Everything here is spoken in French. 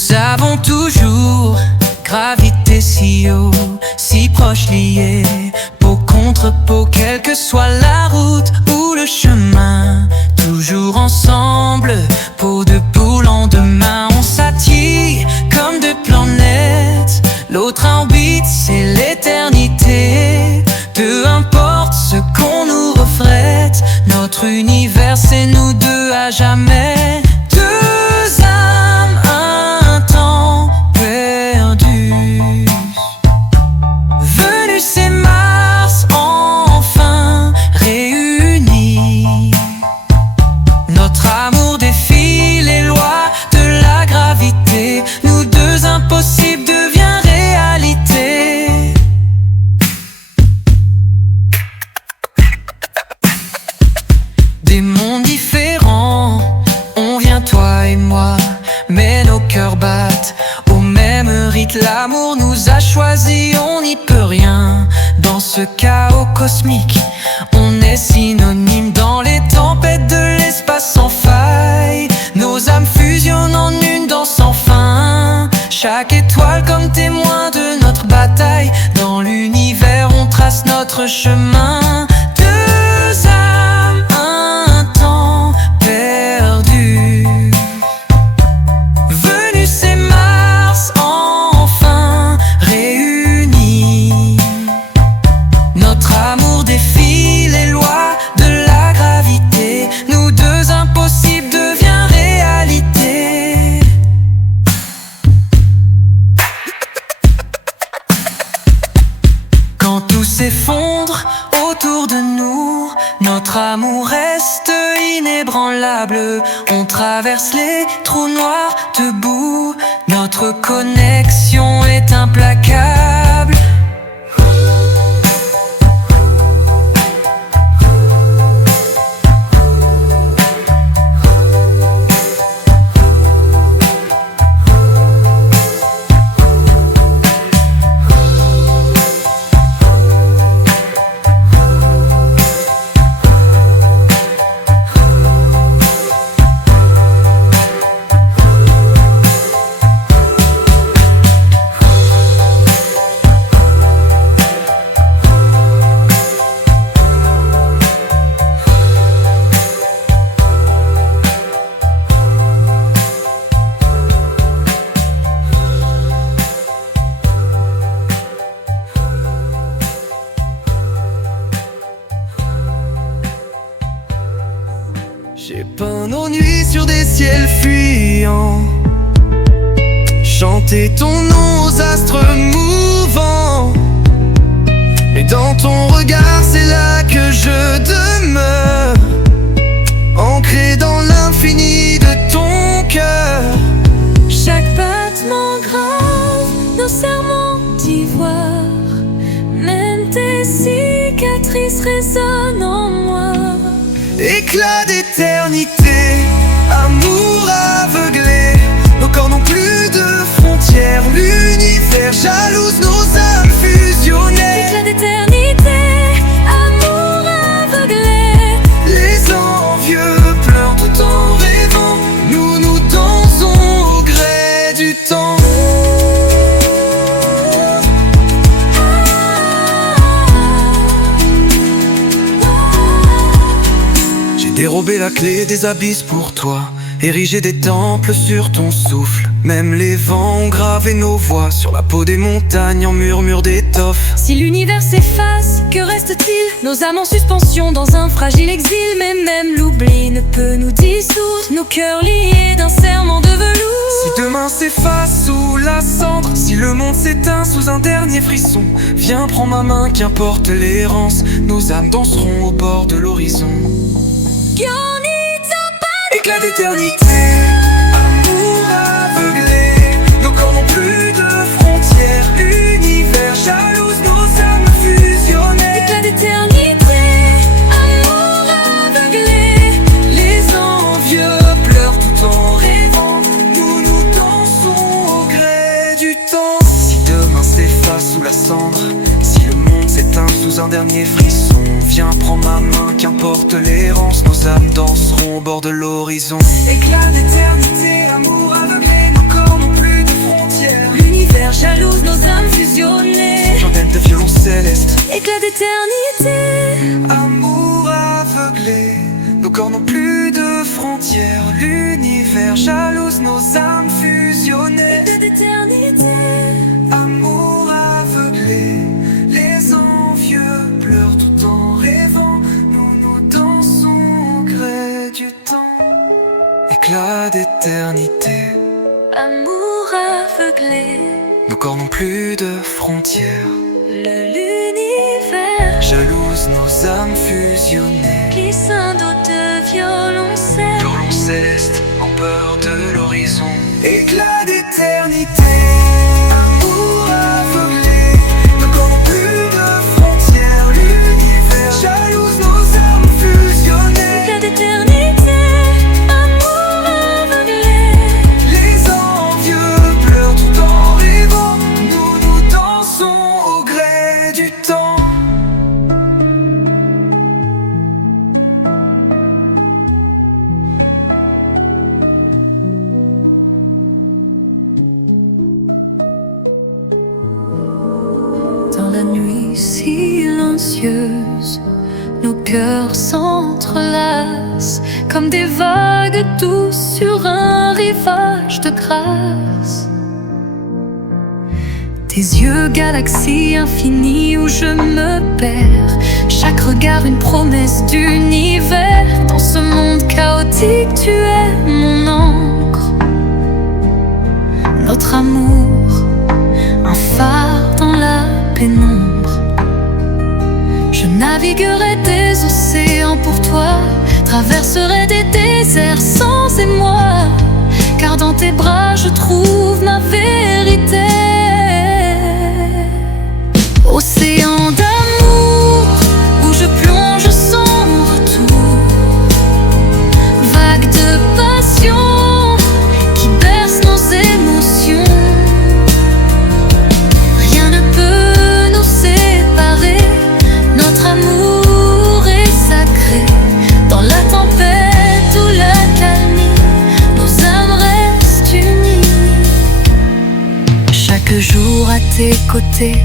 Nous avons toujours gravité si haut, si proche liés, peau contre peau, quelle que soit la route ou le chemin. Toujours ensemble, peau de poule en deux mains. On s'attire comme deux planètes, l'autre orbite c'est l'éternité. Peu importe ce qu'on nous reflète, notre univers c'est nous deux à jamais. Deux âmes, un temps perdu. Vénus et Mars enfin réunis. Notre amour défie les lois de la gravité. Nous deux, impossible devient réalité. Des mondes différents, on vient toi et moi, mais nos cœurs battent au même rythme. L'amour nous a choisis, on n'y peut rien. Dans ce chaos cosmique, on est synonyme. Dans les tempêtes de l'espace sans faille, nos âmes fusionnent en une danse sans fin. Chaque étoile comme témoin de notre bataille. Dans l'univers on trace notre chemin. Deux âmes, un temps perdu. Vénus et Mars enfin réunis. Notre amour défie les lois de la gravité. Nous deux, impossible devient réalité. Quand tout s'effondre autour de nous, notre amour reste inébranlable. On traverse les trous noirs debout. Notre connexion est implacable. J'ai peint nos nuits sur des ciels fuyants, chanté ton nom aux astres mouvants. Et dans ton regard c'est là que je demeure, ancré dans l'infini de ton cœur. Chaque battement grave, nos serments d'ivoire, même tes cicatrices résonnent en moi. Éclat d'éternité, amour aveuglé, nos corps n'ont plus de frontières. L'univers jalouse, nos âmes fusionnées. Éclat d'éternité, amour aveuglé. Les envieux pleurent tout en rêvant. Nous nous dansons au gré du temps. Dérober la clé des abysses pour toi, ériger des temples sur ton souffle. Même les vents ont gravé nos voix sur la peau des montagnes en murmure d'étoffe. Si l'univers s'efface, que reste-t-il? Nos âmes en suspension dans un fragile exil. Mais même l'oubli ne peut nous dissoudre, nos cœurs liés d'un serment de velours. Si demain s'efface sous la cendre, si le monde s'éteint sous un dernier frisson, viens prends ma main, qu'importe l'errance, nos âmes danseront au bord de l'horizon. Éclat d'éternité, amour aveuglé, nos corps n'ont plus de frontières. L'univers jalouse, nos âmes fusionnées. Éclat d'éternité, amour aveuglé. Les envieux pleurent tout en rêvant. Nous nous dansons au gré du temps. Si demain s'efface sous la cendre, si le monde s'éteint sous un dernier frisson, viens prends ma main, qu'importe l'errance, nos âmes danseront au bord de l'horizon. Éclat d'éternité, amour aveuglé, nos corps n'ont plus l'univers, jalouse nos âmes fusionnées. Centaines de violons célestes, Éclat d'éternité, amour aveuglé. Nos corps n'ont plus de frontières. L'univers jalouse nos âmes fusionnées. éclat d'éternité, Amour aveuglé. Les envieux pleurent tout en rêvant. Nous dansons au gré du temps. Éclat d'éternité. amour aveuglé. Nos corps n'ont plus de frontières. L'univers, Jalouse nos âmes fusionnées. glissant de violoncelle. Violons célestes en peur de l'horizon. Éclat d'éternité. Amour aveuglé. Nos corps n'ont plus de frontières. L'univers jalouse nos âmes fusionnées. Éclat d'éternité, amour aveuglé. Les envieux pleurent tout en rêvant. Nous dansons au gré du temps. Dans la nuit silencieuse, nos cœurs s'entrelacent comme des vagues douces sur un rivage de grâce. Tes yeux, galaxie infinie où je me perds. Chaque regard une promesse d'univers. Dans ce monde chaotique, tu es mon encre. Notre amour, un phare dans la pénombre. Je naviguerai des océans pour toi, traverserai des déserts sans émoi, car dans tes bras je trouve ma vérité. Océan d'amour où je plonge sans retour, vague de passion qui berce nos émotions. Rien ne peut nous séparer, notre amour est sacré. Dans la tempête ou la calmie, nos âmes restent unies. Chaque jour à tes côtés,